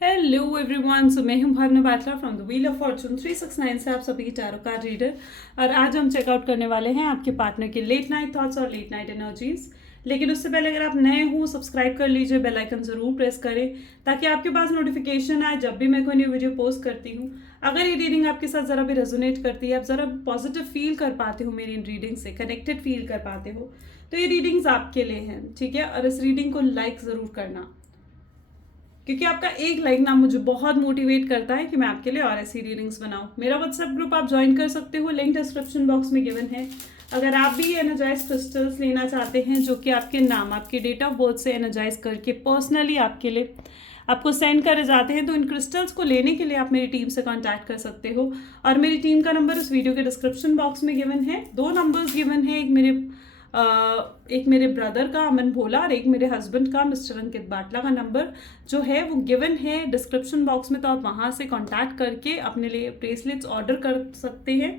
Hello everyone, so मैं हूं Bhavna Batla from the wheel of fortune 369 से आप सभी की टैरो कार्ड रीडर। और आज हम चेकआउट करने वाले हैं आपके पार्टनर के लेट नाइट थॉट्स और लेट नाइट एनर्जीज। लेकिन उससे पहले अगर आप नए हो सब्सक्राइब कर लीजिए, बेल आइकन जरूर प्रेस करें ताकि आपके पास नोटिफिकेशन आए जब भी मैं कोई न्यू वीडियो पोस्ट करती हूँ। अगर ये रीडिंग आपके साथ ज़रा भी रेजोनेट करती है, आप ज़रा पॉजिटिव फील कर पाते हो मेरी इन रीडिंग से, कनेक्टेड फील कर पाते हो, तो ये रीडिंग्स आपके लिए हैं, ठीक है। और इस रीडिंग को लाइक ज़रूर करना, क्योंकि आपका एक लाइक ना मुझे बहुत मोटिवेट करता है कि मैं आपके लिए और ऐसी रीडिंग्स बनाऊं। मेरा व्हाट्सएप ग्रुप आप ज्वाइन कर सकते हो, लिंक डिस्क्रिप्शन बॉक्स में गिवन है। अगर आप भी एनर्जाइज क्रिस्टल्स लेना चाहते हैं जो कि आपके नाम, आपके डेट ऑफ बर्थ से एनर्जाइज करके पर्सनली आपके लिए आपको सेंड करे जाते हैं, तो इन क्रिस्टल्स को लेने के लिए आप मेरी टीम से कांटेक्ट कर सकते हो। और मेरी टीम का नंबर उस वीडियो के डिस्क्रिप्शन बॉक्स में गिवन है। 2 नंबर्स गिवन है, एक मेरे ब्रदर का अमन भोला और एक मेरे हस्बैंड का मिस्टर अंकित बाटला का नंबर जो है वो गिवन है डिस्क्रिप्शन बॉक्स में। तो आप वहाँ से कांटेक्ट करके अपने लिए ब्रेसलेट्स ऑर्डर कर सकते हैं।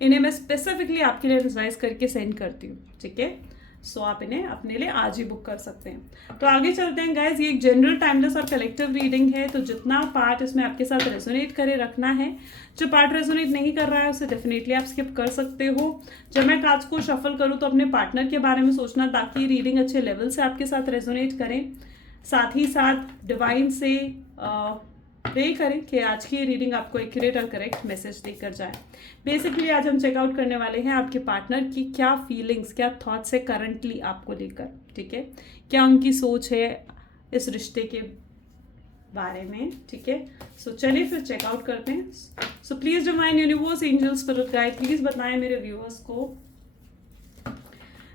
इन्हें मैं स्पेसिफिकली आपके लिए रिसाइज करके सेंड करती हूँ, ठीक है। सो आप इन्हें अपने लिए आज ही बुक कर सकते हैं। तो आगे चलते हैं गाइज। ये एक जनरल, टाइमलेस और कलेक्टिव रीडिंग है, तो जितना पार्ट इसमें आपके साथ रेजोनेट करे रखना है। जो पार्ट रेजोनेट नहीं कर रहा है उसे डेफिनेटली आप स्किप कर सकते हो। जब मैं कार्ड्स को शफल करूँ तो अपने पार्टनर के बारे में सोचना, ताकि रीडिंग अच्छे लेवल से आपके साथ रेजोनेट करें। साथ ही साथ डिवाइन से प्रे करें कि आज की रीडिंग आपको एक्यूरेट और करेक्ट मैसेज देकर जाए। बेसिकली आज हम चेकआउट करने वाले हैं आपके पार्टनर की क्या फीलिंग्स, क्या थॉट्स है करंटली आपको लेकर, ठीक है। क्या उनकी सोच है इस रिश्ते के बारे में, ठीक है। सो चलिए फिर चेकआउट करते हैं। So please divine universe, angels, spirit guide, please बताएं मेरे व्यूअर्स को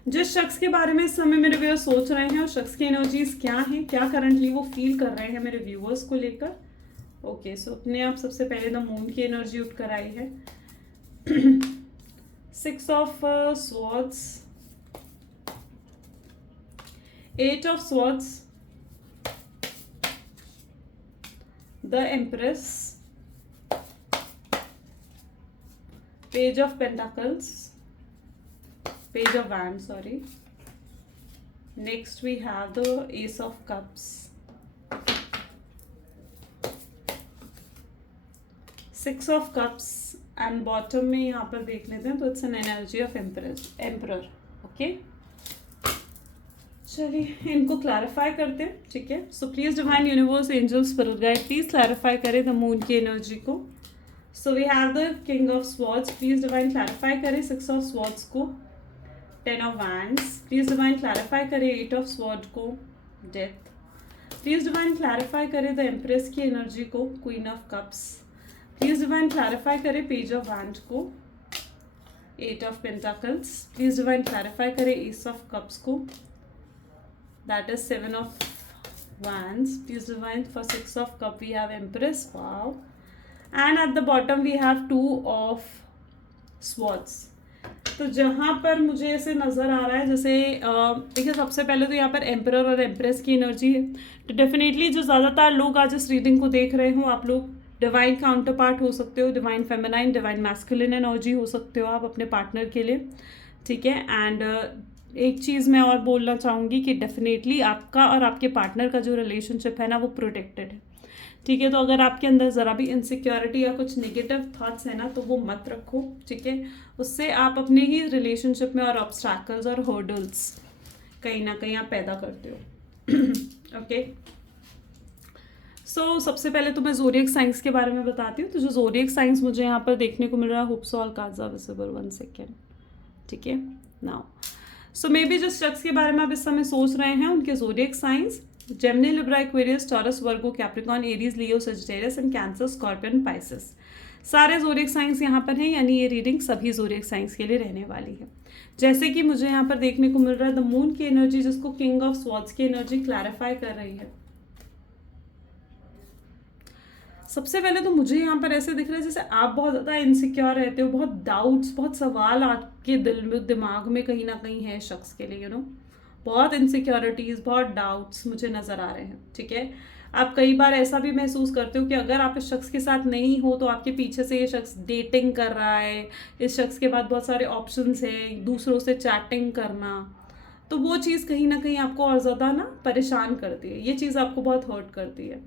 जिस शख्स के बारे में इस समय मेरे व्यूअर्स सोच रहे हैं, उस शख्स की एनर्जीज क्या हैं, क्या करंटली वो फील कर रहे हैं मेरे व्यूअर्स को लेकर। ओके, सो अपने आप सबसे पहले द मून की एनर्जी उठ कर आई है। 6 of swords, 8 of swords, the empress, page of pentacles, page of wands, sorry. Next we have the ace of cups, 6 of cups and bottom में यहाँ पर देख लेते हैं तो it's an energy of emperor. Okay, चलिए इनको क्लैरिफाई करते हैं, ठीक है। So please divine universe, angel, spirit guide, please clarify करें द मून की एनर्जी को। So we have the king of swords, please divine clarify करें 6 ऑफ स्वॉर्ड्स को। 10 of wands, please divine clarify करें 8 ऑफ स्वॉर्ड को, death. Please divine clarify करें the empress की energy को, queen of cups. Please divine clarify करें page of wand को, 8 of pentacles. Please divine clarify करें एस ऑफ कप्स को, that is 7 of wands। Please divine for 6 of cup we have empress, wow. And at the bottom we have 2 of swords. तो जहाँ पर मुझे ऐसे नज़र आ रहा है जैसे देखिए, सबसे पहले तो यहाँ पर एम्परर और एम्प्रेस की एनर्जी है। तो डेफिनेटली जो ज़्यादातर लोग आज इस रीडिंग को देख रहे हो, आप लोग डिवाइन काउंटर पार्ट हो सकते हो, divine feminine, divine masculine energy हो सकते हो आप अपने पार्टनर के लिए, ठीक है। एंड एक चीज़ मैं और बोलना चाहूँगी कि डेफिनेटली आपका और आपके पार्टनर का जो रिलेशनशिप है ना वो प्रोटेक्टेड है, ठीक है। तो अगर आपके अंदर ज़रा भी इनसिक्योरिटी या कुछ नेगेटिव थॉट्स है ना तो वो मत रखो, ठीक है। उससे आप अपने ही रिलेशनशिप में और ऑब्स्टैकल्स और हर्डल्स कहीं ना कहीं आप पैदा करते हो। ओके, सो सबसे पहले तो मैं ज़ोडिएक साइंस के बारे में बताती हूँ। तो जो ज़ोडिएक साइंस मुझे यहाँ पर देखने को मिल रहा है, hopes all cards are visible, 1 second, ठीक है। नाउ सो मे बी जिस शख्स के बारे में आप इस समय सोच रहे हैं उनके zodiac science Gemini, Libra, Aquarius, taurus, Virgo, Capricorn, Aries, Leo, Sagittarius and cancer, scorpion, Pisces, सारे ज़ोडिएक साइंस यहाँ पर हैं। यानी ये रीडिंग सभी ज़ोडिएक साइंस के लिए रहने वाली है। जैसे कि मुझे यहाँ पर देखने को मिल रहा है द मून की एनर्जी, जिसको किंग ऑफ स्वॉर्ड्स की एनर्जी क्लैरिफाई कर रही है। सबसे पहले तो मुझे यहाँ पर ऐसे दिख रहा है जैसे आप बहुत ज़्यादा इनसिक्योर रहते हो, बहुत डाउट्स, बहुत सवाल आपके दिल में, दिमाग में कहीं ना कहीं है शख्स के लिए, बहुत इनसिक्योरिटीज़, बहुत डाउट्स मुझे नज़र आ रहे हैं, ठीक है। आप कई बार ऐसा भी महसूस करते हो कि अगर आप इस शख्स के साथ नहीं हो तो आपके पीछे से ये शख्स डेटिंग कर रहा है, इस शख्स के बाद बहुत सारे ऑप्शंस हैं, दूसरों से चैटिंग करना, तो वो चीज़ कहीं ना कहीं आपको और ज़्यादा ना परेशान करती है, ये चीज़ आपको बहुत हर्ट करती है।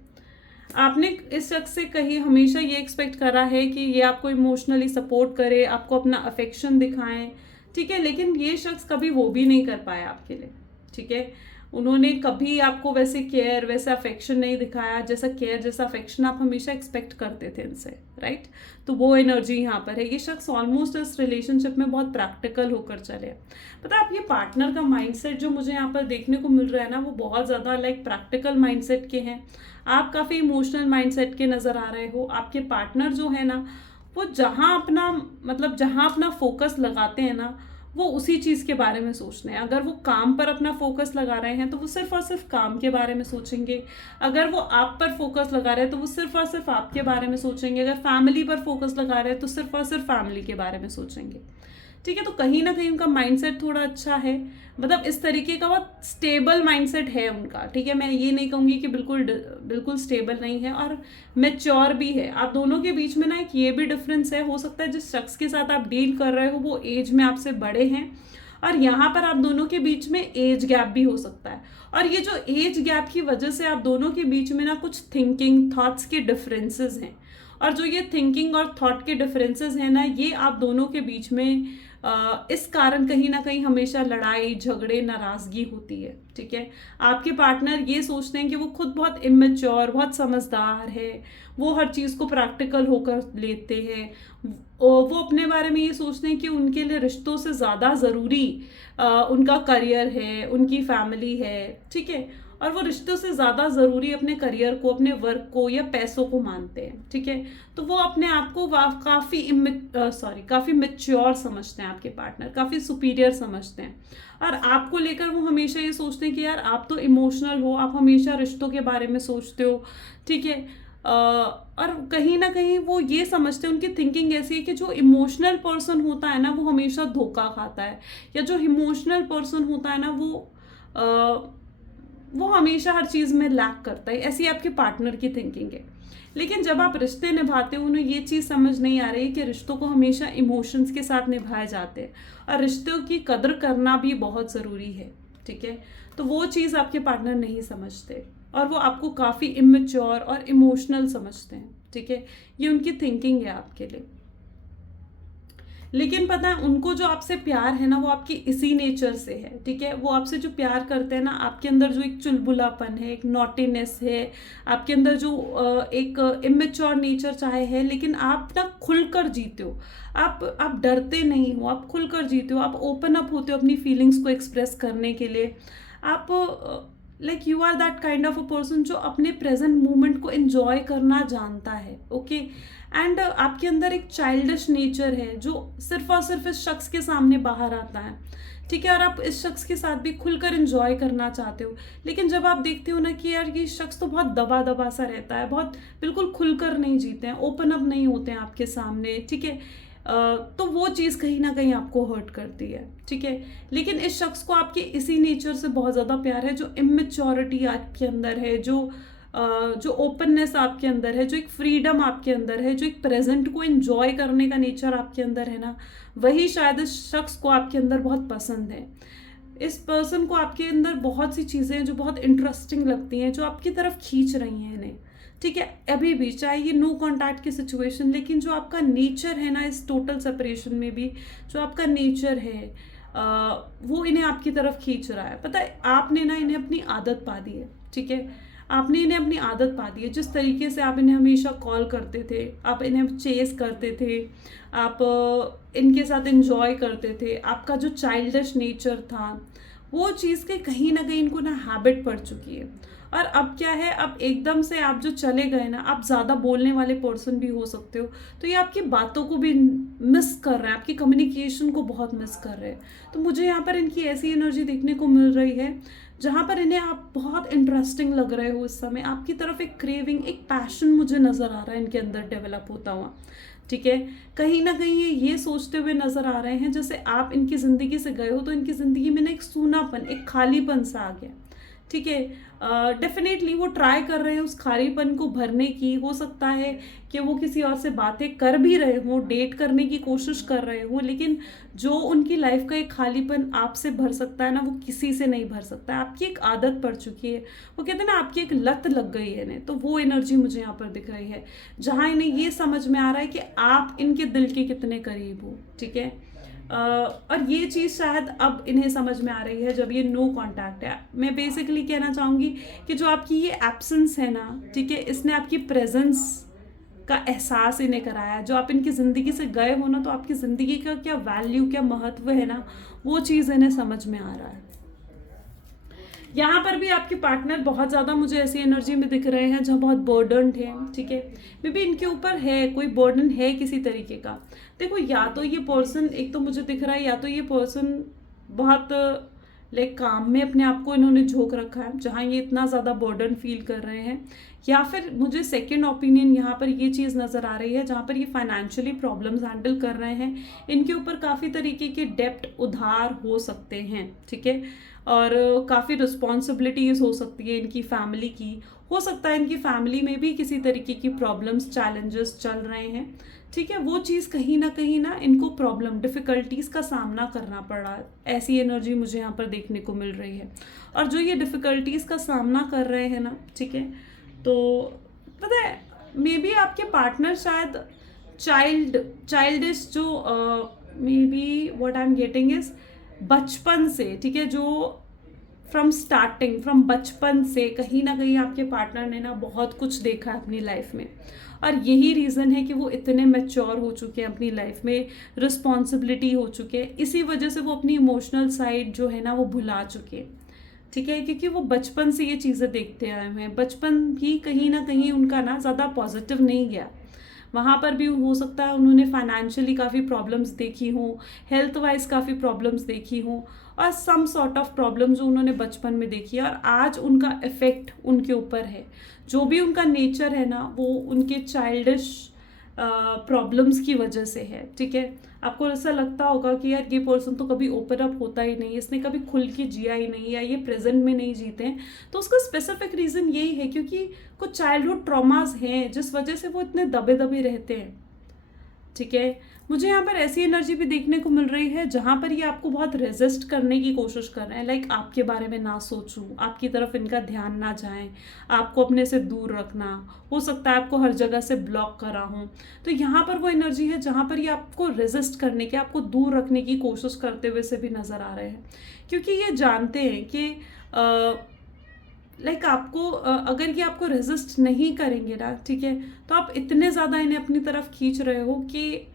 आपने इस शख्स से कहीं हमेशा ये एक्सपेक्ट करा है कि ये आपको इमोशनली सपोर्ट करे, आपको अपना अफेक्शन दिखाएं, ठीक है, लेकिन ये शख्स कभी वो भी नहीं कर पाया आपके लिए, ठीक है। उन्होंने कभी आपको वैसे केयर, वैसा अफेक्शन नहीं दिखाया, जैसा केयर, जैसा अफेक्शन आप हमेशा एक्सपेक्ट करते थे इनसे, राइट। तो वो एनर्जी यहाँ पर है। ये शख्स ऑलमोस्ट इस रिलेशनशिप में बहुत प्रैक्टिकल होकर चले। पता है, आप ये पार्टनर का माइंडसेट जो मुझे यहाँ पर देखने को मिल रहा है ना, वो बहुत ज़्यादा लाइक प्रैक्टिकल माइंडसेट के हैं। आप काफ़ी इमोशनल माइंडसेट के नज़र आ रहे हो। आपके पार्टनर जो है ना, वो जहाँ अपना फोकस लगाते हैं ना, वो उसी चीज़ के बारे में सोचते हैं। अगर वो काम पर अपना फोकस लगा रहे हैं तो वो सिर्फ और सिर्फ काम के बारे में सोचेंगे। अगर वो आप पर फोकस लगा रहे हैं तो वो सिर्फ और सिर्फ आपके बारे में सोचेंगे। अगर फैमिली पर फोकस लगा रहे हैं तो सिर्फ और सिर्फ फैमिली के बारे में सोचेंगे, ठीक है। तो कहीं ना कहीं उनका माइंडसेट थोड़ा अच्छा है, मतलब इस तरीके का बहुत स्टेबल माइंडसेट है उनका, ठीक है। मैं ये नहीं कहूँगी कि बिल्कुल स्टेबल नहीं है, और मैच्योर भी है। आप दोनों के बीच में ना एक ये भी डिफरेंस है, हो सकता है जिस शख्स के साथ आप डील कर रहे हो वो एज में आपसे बड़े हैं, और यहाँ पर आप दोनों के बीच में एज गैप भी हो सकता है। और ये जो एज गैप की वजह से आप दोनों के बीच में ना कुछ थिंकिंग, थॉट्स के डिफरेंसेस हैं। और जो ये थिंकिंग और थॉट के डिफरेंसेस हैं ना, ये आप दोनों के बीच में इस कारण कहीं ना कहीं हमेशा लड़ाई, झगड़े, नाराजगी होती है, ठीक है। आपके पार्टनर ये सोचते हैं कि वो खुद बहुत इमेच्योर, बहुत समझदार है, वो हर चीज़ को प्रैक्टिकल होकर लेते हैं। वो अपने बारे में ये सोचते हैं कि उनके लिए रिश्तों से ज़्यादा ज़रूरी उनका करियर है, उनकी फैमिली है, ठीक है। और वो रिश्तों से ज़्यादा ज़रूरी अपने करियर को, अपने वर्क को या पैसों को मानते हैं, ठीक है। तो वो अपने आप को काफ़ी मैच्योर समझते हैं। आपके पार्टनर काफ़ी सुपीरियर समझते हैं, और आपको लेकर वो हमेशा ये सोचते हैं कि यार आप तो इमोशनल हो, आप हमेशा रिश्तों के बारे में सोचते हो, ठीक है। और कहीं ना कहीं वो ये समझते हैं, उनकी थिंकिंग ऐसी है कि जो इमोशनल पर्सन होता है ना, वो हमेशा धोखा खाता है, या जो इमोशनल पर्सन होता है ना, वो हमेशा हर चीज़ में लैक करता है। ऐसी आपके पार्टनर की थिंकिंग है। लेकिन जब आप रिश्ते निभाते हो, उन्हें ये चीज़ समझ नहीं आ रही कि रिश्तों को हमेशा इमोशंस के साथ निभाए जाते हैं, और रिश्तों की कदर करना भी बहुत ज़रूरी है, ठीक है। तो वो चीज़ आपके पार्टनर नहीं समझते, और वो आपको काफ़ी इमेच्योर और इमोशनल समझते हैं, ठीक है। ये उनकी थिंकिंग है आपके लिए। लेकिन पता है, उनको जो आपसे प्यार है ना, वो आपकी इसी नेचर से है, ठीक है। वो आपसे जो प्यार करते हैं ना, आपके अंदर जो एक चुलबुलापन है, एक नॉटीनेस है, आपके अंदर जो एक इमेच्योर नेचर चाहे है, लेकिन आप ना खुलकर जीते हो। आप डरते नहीं हो, आप खुलकर जीते हो, आप ओपन अप होते हो अपनी फीलिंग्स को एक्सप्रेस करने के लिए। आप like you are that kind of a person जो अपने प्रेजेंट मोमेंट को एंजॉय करना जानता है, ओके। एंड आपके अंदर एक चाइल्डिश नेचर है जो सिर्फ और सिर्फ इस शख्स के सामने बाहर आता है, ठीक है। और आप इस शख्स के साथ भी खुलकर एंजॉय करना चाहते हो। लेकिन जब आप देखते हो ना कि यार ये शख्स तो बहुत दबा दबा सा रहता है, बहुत बिल्कुल खुलकर नहीं जीते हैं, ओपन अप नहीं होते हैं आपके सामने, ठीक है, तो वो चीज़ कहीं ना कहीं आपको हर्ट करती है, ठीक है। लेकिन इस शख्स को आपके इसी नेचर से बहुत ज़्यादा प्यार है, जो इमेच्योरिटी आपके अंदर है, जो ओपननेस आपके अंदर है, जो एक फ्रीडम आपके अंदर है, जो एक प्रेजेंट को एंजॉय करने का नेचर आपके अंदर है ना, वही शायद इस शख्स को आपके अंदर बहुत पसंद है। इस पर्सन को आपके अंदर बहुत सी चीज़ें हैं जो बहुत इंटरेस्टिंग लगती हैं, जो आपकी तरफ खींच रही हैं इन्हें, ठीक है। अभी भी चाहे ये नो कॉन्टैक्ट की सिचुएशन, लेकिन जो आपका नेचर है ना, इस टोटल सेपरेशन में भी जो आपका नेचर है, वो इन्हें आपकी तरफ खींच रहा है। पता है, आपने ना इन्हें अपनी आदत पा दी है, ठीक है। आपने इन्हें अपनी आदत पा दी है। जिस तरीके से आप इन्हें हमेशा कॉल करते थे, आप इन्हें चेस करते थे, आप इनके साथ एंजॉय करते थे, आपका जो चाइल्डिश नेचर था, वो चीज़ के कहीं ना कहीं इनको ना हैबिट पड़ चुकी है। और अब क्या है, अब एकदम से आप जो चले गए ना, आप ज़्यादा बोलने वाले पर्सन भी हो सकते हो, तो ये आपकी बातों को भी मिस कर रहे हैं, आपकी कम्युनिकेशन को बहुत मिस कर रहे हैं। तो मुझे यहाँ पर इनकी ऐसी एनर्जी देखने को मिल रही है जहाँ पर इन्हें आप बहुत इंटरेस्टिंग लग रहे हो इस समय। आपकी तरफ एक क्रेविंग, एक पैशन मुझे नज़र आ रहा है इनके अंदर डेवलप होता हुआ, ठीक है। कहीं ना कहीं ये सोचते हुए नज़र आ रहे हैं जैसे आप इनकी ज़िंदगी से गए हो तो इनकी ज़िंदगी में ना एक सूनापन, एक खालीपन सा आ गया, ठीक है। डेफिनेटली वो ट्राई कर रहे हैं उस खालीपन को भरने की। हो सकता है कि वो किसी और से बातें कर भी रहे हों, डेट करने की कोशिश कर रहे हों, लेकिन जो उनकी लाइफ का एक खालीपन आपसे भर सकता है ना, वो किसी से नहीं भर सकता है। आपकी एक आदत पड़ चुकी है, वो कहते हैं ना आपकी एक लत लग गई है इन्हें, तो वो एनर्जी मुझे यहाँ पर दिख रही है, जहाँ इन्हें ये समझ में आ रहा है कि आप इनके दिल के कितने करीब हो। ठीक है। और ये चीज़ शायद अब इन्हें समझ में आ रही है जब ये नो कांटेक्ट है। मैं बेसिकली कहना चाहूँगी कि जो आपकी ये एब्सेंस है ना, ठीक है, इसने आपकी प्रेजेंस का एहसास इन्हें कराया। जो आप इनकी ज़िंदगी से गए हो ना, तो आपकी ज़िंदगी का क्या वैल्यू, क्या महत्व है ना, वो चीज़ इन्हें समझ में आ रहा है। यहाँ पर भी आपके पार्टनर बहुत ज़्यादा मुझे ऐसी एनर्जी में दिख रहे हैं जहाँ बहुत बर्डनड है। ठीक है, मे बी इनके ऊपर है कोई बर्डन है किसी तरीके का। देखो, या तो ये पर्सन, एक तो मुझे दिख रहा है, या तो ये पर्सन बहुत लाइक काम में अपने आप को इन्होंने झोंक रखा है जहाँ ये इतना ज़्यादा बर्डन फील कर रहे हैं, या फिर मुझे सेकंड ओपिनियन यहाँ पर ये चीज़ नज़र आ रही है जहाँ पर ये फाइनेंशियली प्रॉब्लम्स हैंडल कर रहे हैं। इनके ऊपर काफ़ी तरीके के डेप्ट उधार हो सकते हैं। ठीक है, और काफ़ी रिस्पॉन्सिबिलिटीज़ हो सकती है इनकी फैमिली की। हो सकता है इनकी फैमिली में भी किसी तरीके की प्रॉब्लम्स, चैलेंजेस चल रहे हैं। ठीक है, वो चीज़ कहीं ना इनको प्रॉब्लम, डिफ़िकल्टीज़ का सामना करना पड़ रहा है, ऐसी एनर्जी मुझे यहाँ पर देखने को मिल रही है। और जो ये डिफ़िकल्टीज़ का सामना कर रहे हैं ना, ठीक है, तो पता है मे बी आपके पार्टनर शायद चाइल्डिश, जो may be what I am getting is बचपन से, ठीक है, जो फ्रॉम बचपन से कहीं ना कहीं आपके पार्टनर ने ना बहुत कुछ देखा है अपनी लाइफ में, और यही रीज़न है कि वो इतने मैच्योर हो चुके हैं अपनी लाइफ में, रिस्पॉन्सिबिलिटी हो चुके हैं। इसी वजह से वो अपनी इमोशनल साइड जो है ना वो भुला चुके हैं। ठीक है, क्योंकि वो बचपन से ये चीज़ें देखते आए हुए हैं। बचपन भी कहीं ना कहीं उनका ना ज़्यादा पॉजिटिव नहीं गया। वहाँ पर भी हो सकता है उन्होंने फाइनेंशियली काफ़ी प्रॉब्लम्स देखी हों, हेल्थ वाइज काफ़ी प्रॉब्लम्स देखी हों, और सम सॉर्ट ऑफ प्रॉब्लम जो उन्होंने बचपन में देखी है, और आज उनका इफ़ेक्ट उनके ऊपर है। जो भी उनका नेचर है ना, वो उनके चाइल्डिश प्रॉब्लम्स की वजह से है। ठीक है, आपको ऐसा लगता होगा कि यार ये पर्सन तो कभी ओपन अप होता ही नहीं, इसने कभी खुल के जिया ही नहीं, या ये प्रेजेंट में नहीं जीते हैं। तो उसका स्पेसिफिक रीज़न यही है क्योंकि कुछ चाइल्डहुड ट्रॉमास हैं जिस वजह से वो इतने दबे दबे रहते हैं। ठीक है, मुझे यहाँ पर ऐसी एनर्जी भी देखने को मिल रही है जहाँ पर ये आपको बहुत रेजिस्ट करने की कोशिश कर रहे हैं, लाइक आपके बारे में ना सोचूं, आपकी तरफ इनका ध्यान ना जाए, आपको अपने से दूर रखना। हो सकता है आपको हर जगह से ब्लॉक करा हूँ। तो यहाँ पर वो एनर्जी है जहाँ पर ये आपको रेजिस्ट करने के, आपको दूर रखने की कोशिश करते हुए से भी नज़र आ रहे हैं, क्योंकि ये जानते हैं कि लाइक आपको अगर ये आपको रेजिस्ट नहीं करेंगे ना, ठीक है, तो आप इतने ज़्यादा इन्हें अपनी तरफ खींच रहे हो कि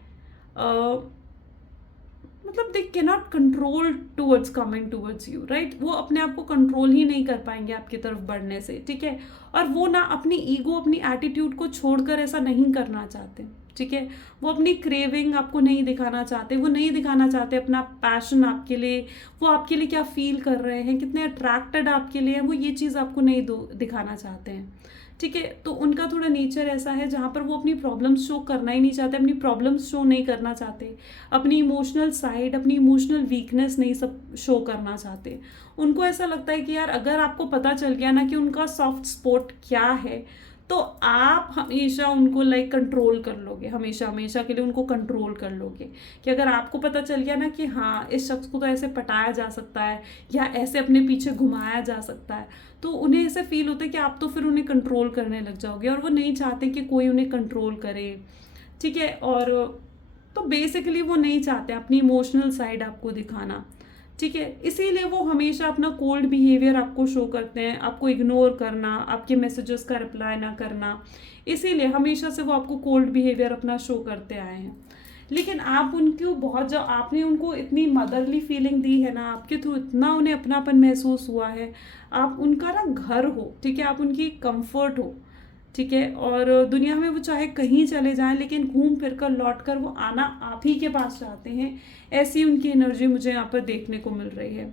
मतलब they can not control towards coming towards you, right. वो अपने आप को कंट्रोल ही नहीं कर पाएंगे आपकी तरफ बढ़ने से। ठीक है, और वो ना अपनी ईगो, अपनी एटीट्यूड को छोड़कर ऐसा नहीं करना चाहते। ठीक है, वो अपनी क्रेविंग आपको नहीं दिखाना चाहते, वो नहीं दिखाना चाहते अपना पैशन आपके लिए, वो आपके लिए क्या फील कर रहे हैं, कितने अट्रैक्टेड आपके लिए हैं, वो ये चीज़ आपको नहीं दिखाना चाहते हैं। ठीक है, तो उनका थोड़ा नेचर ऐसा है जहाँ पर वो अपनी प्रॉब्लम्स शो करना ही नहीं चाहते, अपनी प्रॉब्लम्स शो नहीं करना चाहते, अपनी इमोशनल साइड, अपनी इमोशनल वीकनेस नहीं सब शो करना चाहते। उनको ऐसा लगता है कि यार अगर आपको पता चल गया ना कि उनका सॉफ्ट स्पॉट क्या है, तो आप हमेशा उनको लाइक कंट्रोल कर लोगे, हमेशा हमेशा के लिए उनको कंट्रोल कर लोगे। कि अगर आपको पता चल गया ना कि हाँ इस शख्स को तो ऐसे पटाया जा सकता है या ऐसे अपने पीछे घुमाया जा सकता है, तो उन्हें ऐसे फील होता है कि आप तो फिर उन्हें कंट्रोल करने लग जाओगे, और वो नहीं चाहते कि कोई उन्हें कंट्रोल करे। ठीक है, और तो बेसिकली वो नहीं चाहते अपनी इमोशनल साइड आपको दिखाना। ठीक है, इसीलिए वो हमेशा अपना कोल्ड बिहेवियर आपको शो करते हैं, आपको इग्नोर करना, आपके मैसेजेस का रिप्लाई ना करना, इसीलिए हमेशा से वो आपको कोल्ड बिहेवियर अपना शो करते आए हैं। लेकिन आप उनको बहुत, जब आपने उनको इतनी मदरली फीलिंग दी है ना, आपके थ्रू इतना उन्हें अपनापन महसूस हुआ है, आप उनका ना घर हो। ठीक है, आप उनकी कंफर्ट हो। ठीक है, और दुनिया में वो चाहे कहीं चले जाएं, लेकिन घूम फिर कर लौट कर वो आना आप ही के पास चाहते हैं। ऐसी उनकी एनर्जी मुझे यहाँ पर देखने को मिल रही है।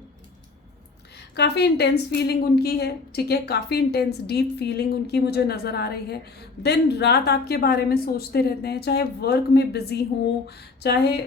काफ़ी इंटेंस फीलिंग उनकी है। ठीक है, काफ़ी इंटेंस डीप फीलिंग उनकी मुझे नज़र आ रही है। दिन रात आपके बारे में सोचते रहते हैं, चाहे वर्क में बिजी हो, चाहे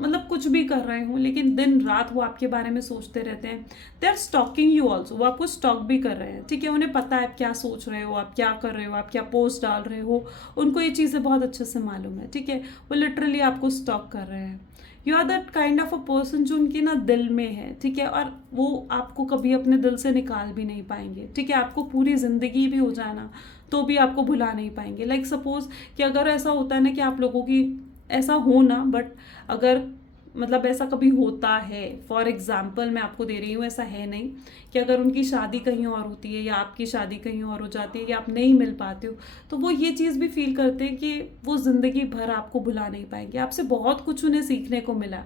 मतलब कुछ भी कर रहे हो, लेकिन दिन रात वो आपके बारे में सोचते रहते हैं। They are stalking you also, वो आपको स्टॉक भी कर रहे हैं, ठीक है। उन्हें पता है आप क्या सोच रहे हो, आप क्या कर रहे हो, आप क्या पोस्ट डाल रहे हो, उनको ये चीज़ें बहुत अच्छे से मालूम है, ठीक है। वो लिटरली आपको स्टॉक कर रहे हैं। You are that kind of a person जो उनके ना दिल में है, ठीक है, और वो आपको कभी अपने दिल से निकाल भी नहीं पाएंगे, ठीक है। आपको पूरी ज़िंदगी भी हो जाए ना तो भी आपको भुला नहीं पाएंगे। लाइक सपोज कि अगर ऐसा होता है ना कि आप लोगों की ऐसा हो ना, बट अगर मतलब ऐसा कभी होता है, फॉर एग्जाम्पल मैं आपको दे रही हूँ, ऐसा है नहीं कि अगर उनकी शादी कहीं और होती है या आपकी शादी कहीं और हो जाती है या आप नहीं मिल पाते हो, तो वो ये चीज़ भी फील करते हैं कि वो ज़िंदगी भर आपको भुला नहीं पाएंगे। आपसे बहुत कुछ उन्हें सीखने को मिला,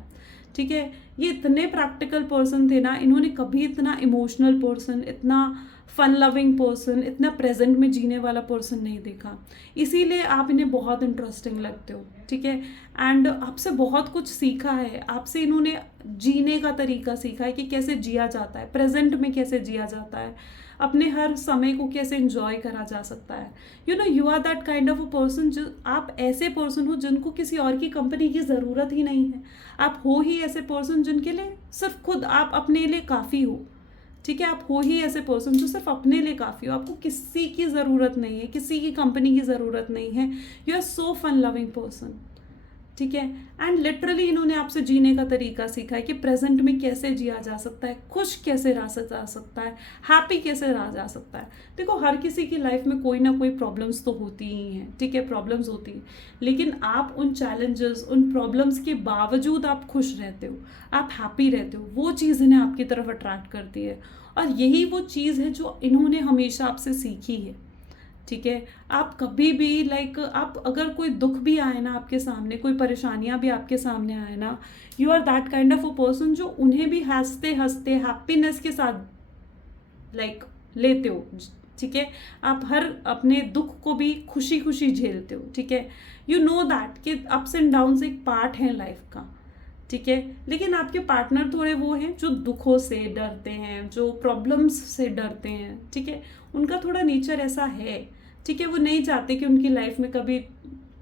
ठीक है। ये इतने प्रैक्टिकल पर्सन थे ना, इन्होंने कभी इतना इमोशनल पर्सन, इतना फन लविंग पर्सन, इतना प्रेजेंट में जीने वाला पर्सन नहीं देखा। इसीलिए आप इन्हें बहुत इंटरेस्टिंग लगते हो, ठीक है। एंड आपसे बहुत कुछ सीखा है, आपसे इन्होंने जीने का तरीका सीखा है कि कैसे जिया जाता है, प्रेजेंट में कैसे जिया जाता है, अपने हर समय को कैसे इंजॉय करा जा सकता है। You are that kind of a person, जो आप ऐसे पर्सन हो जिनको किसी और की कंपनी की ज़रूरत ही नहीं है। आप हो ही ऐसे पर्सन जिनके लिए सिर्फ खुद आप अपने लिए काफ़ी हो, ठीक है। आप हो ही ऐसे पर्सन जो सिर्फ अपने लिए काफ़ी हो, आपको किसी की ज़रूरत नहीं है, किसी की कंपनी की ज़रूरत नहीं है। You are so fun loving person, ठीक है। एंड लिटरली इन्होंने आपसे जीने का तरीका सीखा है कि प्रेजेंट में कैसे जिया जा सकता है, खुश कैसे रहा जा सकता है, हैप्पी कैसे रहा जा सकता है। देखो, हर किसी की लाइफ में कोई ना कोई प्रॉब्लम्स तो होती ही हैं, ठीक है, प्रॉब्लम्स होती हैं, लेकिन आप उन चैलेंजेस, उन प्रॉब्लम्स के बावजूद आप खुश रहते हो, आप हैप्पी रहते हो, वो चीज़ इन्हें आपकी तरफ अट्रैक्ट करती है। और यही वो चीज़ है जो इन्होंने हमेशा आपसे सीखी है, ठीक है। आप कभी भी लाइक आप अगर कोई दुख भी आए ना आपके सामने, कोई परेशानियां भी आपके सामने आए ना, you are that kind of a person जो उन्हें भी हंसते हंसते हैप्पीनेस के साथ लाइक लेते हो, ठीक है। आप हर अपने दुख को भी खुशी खुशी झेलते हो, ठीक है। यू नो दैट कि अप्स एंड डाउन्स एक पार्ट है लाइफ का, ठीक है। लेकिन आपके पार्टनर थोड़े वो हैं जो दुखों से डरते हैं, जो प्रॉब्लम्स से डरते हैं, ठीक है। उनका थोड़ा नेचर ऐसा है, ठीक है। वो नहीं चाहते कि उनकी लाइफ में कभी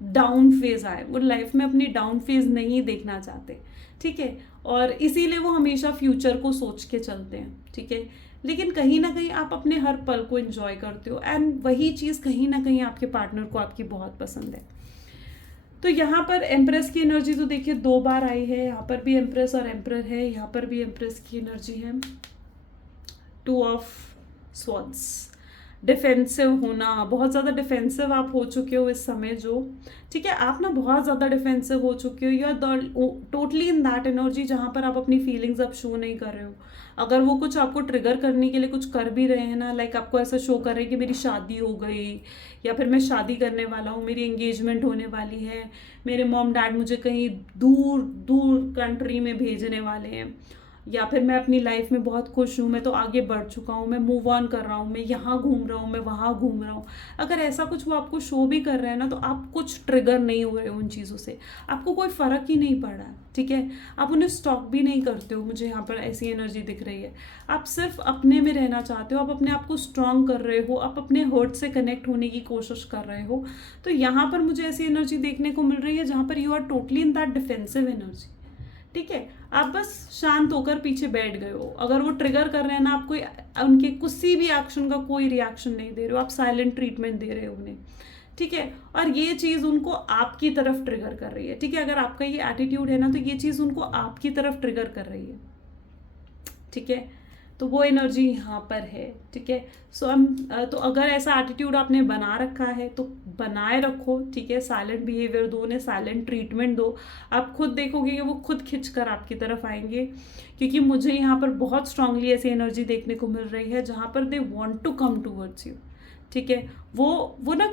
डाउन फेज आए, वो लाइफ में अपनी डाउन फेज नहीं देखना चाहते, ठीक है। और इसीलिए वो हमेशा फ्यूचर को सोच के चलते हैं, ठीक है। लेकिन कहीं ना कहीं आप अपने हर पल को एंजॉय करते हो, एंड वही चीज़ कहीं ना कहीं आपके पार्टनर को आपकी बहुत पसंद है। तो यहाँ पर एम्प्रेस की एनर्जी तो देखिए 2 बार आई है, यहाँ पर भी एम्प्रेस और एम्परर है, यहाँ पर भी एम्प्रेस की एनर्जी है। 2 ऑफ स्वॉर्ड्स, डिफेंसिव होना, बहुत ज़्यादा डिफेंसिव आप हो चुके हो इस समय जो, ठीक है। आप ना बहुत ज़्यादा डिफेंसिव हो चुके हो, you are totally in that energy जहाँ पर आप अपनी फीलिंग्स अब शो नहीं कर रहे हो। अगर वो कुछ आपको ट्रिगर करने के लिए कुछ कर भी रहे हैं ना, लाइक आपको ऐसा शो कर रहे हैं कि मेरी शादी हो गई, या फिर मैं शादी करने वाला हूँ, मेरी एंगेजमेंट होने वाली है, मेरे मॉम डैड मुझे कहीं दूर दूर कंट्री में भेजने वाले हैं, या फिर मैं अपनी लाइफ में बहुत खुश हूँ, मैं तो आगे बढ़ चुका हूँ, मैं मूव ऑन कर रहा हूँ, मैं यहाँ घूम रहा हूँ, मैं वहाँ घूम रहा हूँ। अगर ऐसा कुछ वो आपको शो भी कर रहे हैं ना, तो आप कुछ ट्रिगर नहीं हो रहे हो उन चीज़ों से, आपको कोई फ़र्क ही नहीं पड़ रहा है, ठीक है। आप उन्हें स्टॉक भी नहीं करते हो, मुझे यहाँ पर ऐसी एनर्जी दिख रही है। आप सिर्फ अपने में रहना चाहते हो, आप अपने आप को स्ट्रांग कर रहे हो, आप अपने हर्ट से कनेक्ट होने की कोशिश कर रहे हो। तो यहाँ पर मुझे ऐसी एनर्जी देखने को मिल रही है जहाँ पर you are totally in that defensive energy, ठीक है। आप बस शांत होकर पीछे बैठ गए हो, अगर वो ट्रिगर कर रहे हैं ना, आप कोई उनके किसी भी एक्शन का कोई रिएक्शन नहीं दे रहे हो, आप साइलेंट ट्रीटमेंट दे रहे हो उन्हें, ठीक है। और ये चीज़ उनको आपकी तरफ ट्रिगर कर रही है, ठीक है। अगर आपका ये एटीट्यूड है ना, तो ये चीज़ उनको आपकी तरफ ट्रिगर कर रही है, ठीक है। तो वो एनर्जी यहाँ पर है, ठीक है। सो हम तो अगर ऐसा एटीट्यूड आपने बना रखा है तो बनाए रखो, ठीक है। साइलेंट बिहेवियर दो, उन्हें साइलेंट ट्रीटमेंट दो, आप खुद देखोगे कि वो खुद खिंच कर आपकी तरफ आएंगे, क्योंकि मुझे यहाँ पर बहुत स्ट्रांगली ऐसी एनर्जी देखने को मिल रही है जहाँ पर they want to come towards you, ठीक है। वो ना,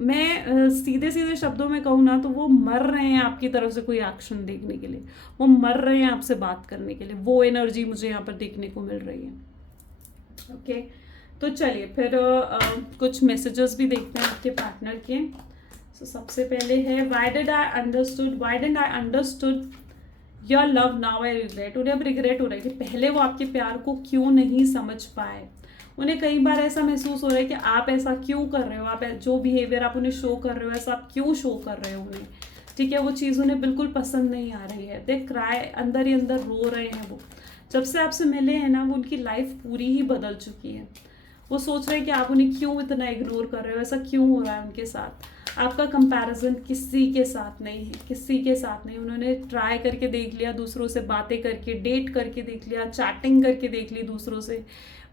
मैं सीधे सीधे शब्दों में कहूँ ना, तो वो मर रहे हैं आपकी तरफ से कोई एक्शन देखने के लिए, वो मर रहे हैं आपसे बात करने के लिए, वो एनर्जी मुझे यहाँ पर देखने को मिल रही है, ओके। तो चलिए फिर कुछ मैसेजेस भी देखते हैं आपके पार्टनर के। सो सबसे पहले है, why did I understood your love, now I regret. उन्हें अब रिग्रेट हो रहा है कि पहले वो आपके प्यार को क्यों नहीं समझ पाए। उन्हें कई बार ऐसा महसूस हो रहा है कि आप ऐसा क्यों कर रहे हो, आप जो बिहेवियर आप उन्हें शो कर रहे हो, ऐसा आप क्यों शो कर रहे हो उन्हें, ठीक है, वो चीज़ उन्हें बिल्कुल पसंद नहीं आ रही है, दे क्राई, अंदर ही अंदर रो रहे हैं वो। जब से आपसे मिले हैं ना, वो उनकी लाइफ पूरी ही बदल चुकी है। वो सोच रहे हैं कि आप उन्हें क्यों इतना इग्नोर कर रहे हो, ऐसा क्यों हो रहा है उनके साथ। आपका कंपैरिजन किसी के साथ नहीं है, किसी के साथ नहीं। उन्होंने ट्राई करके देख लिया, दूसरों से बातें करके, डेट करके देख लिया, चैटिंग करके देख ली दूसरों से,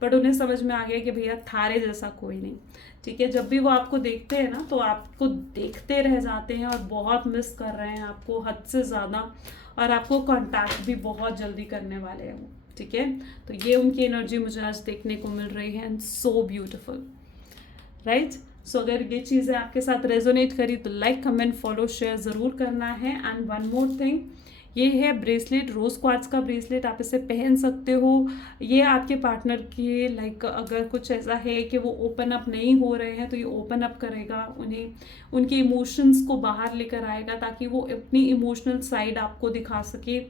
बट उन्हें समझ में आ गया कि भैया थारे जैसा कोई नहीं। ठीक है, जब भी वो आपको देखते हैं ना, तो आपको देखते रह जाते हैं और बहुत मिस कर रहे हैं आपको, हद से ज़्यादा, और आपको कांटेक्ट भी बहुत जल्दी करने वाले हैं वो। ठीक है, तो ये उनकी एनर्जी मुझे आज देखने को मिल रही है, एंड सो ब्यूटिफुल, राइट। सो अगर ये चीज़ें आपके साथ रेजोनेट करी तो लाइक, कमेंट, फॉलो, शेयर ज़रूर करना है। एंड वन मोर थिंग, ये है ब्रेसलेट, रोज़ क्वार्ट्ज का ब्रेसलेट, आप इसे पहन सकते हो। ये आपके पार्टनर के लाइक अगर कुछ ऐसा है कि वो ओपन अप नहीं हो रहे हैं, तो ये ओपन अप करेगा, उन्हें उनके इमोशंस को बाहर लेकर आएगा, ताकि वो अपनी इमोशनल साइड आपको दिखा सके।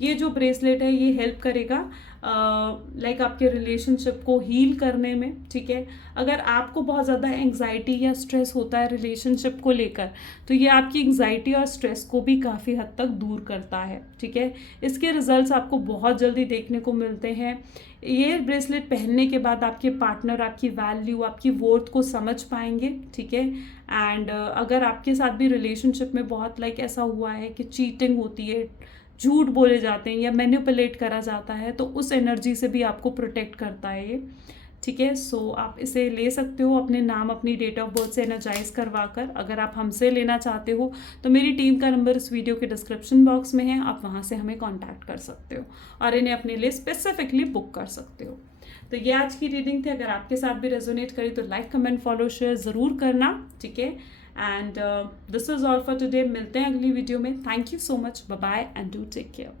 ये जो ब्रेसलेट है ये हेल्प करेगा लाइक आपके रिलेशनशिप को हील करने में। ठीक है, अगर आपको बहुत ज़्यादा एंग्जाइटी या स्ट्रेस होता है रिलेशनशिप को लेकर, तो ये आपकी एंग्जाइटी और स्ट्रेस को भी काफ़ी हद तक दूर करता है। ठीक है, इसके रिजल्ट्स आपको बहुत जल्दी देखने को मिलते हैं। ये ब्रेसलेट पहनने के बाद आपके पार्टनर आपकी वैल्यू, आपकी वर्थ को समझ पाएंगे। ठीक है, एंड अगर आपके साथ भी रिलेशनशिप में बहुत लाइक ऐसा हुआ है कि चीटिंग होती है, झूठ बोले जाते हैं या मैनिपुलेट करा जाता है, तो उस एनर्जी से भी आपको प्रोटेक्ट करता है ये। ठीक है, सो आप इसे ले सकते हो अपने नाम, अपनी डेट ऑफ बर्थ से एनर्जाइज करवा कर। अगर आप हमसे लेना चाहते हो तो मेरी टीम का नंबर इस वीडियो के डिस्क्रिप्शन बॉक्स में है, आप वहाँ से हमें कॉन्टैक्ट कर सकते हो और इन्हें अपने लिए स्पेसिफिकली बुक कर सकते हो। तो ये आज की रीडिंग थी। अगर आपके साथ भी रेजोनेट करी तो लाइक, कमेंट, फॉलो, शेयर ज़रूर करना। ठीक है, and this is all for today. मिलते हैं अगली वीडियो में। Thank you so much, bye bye and do take care.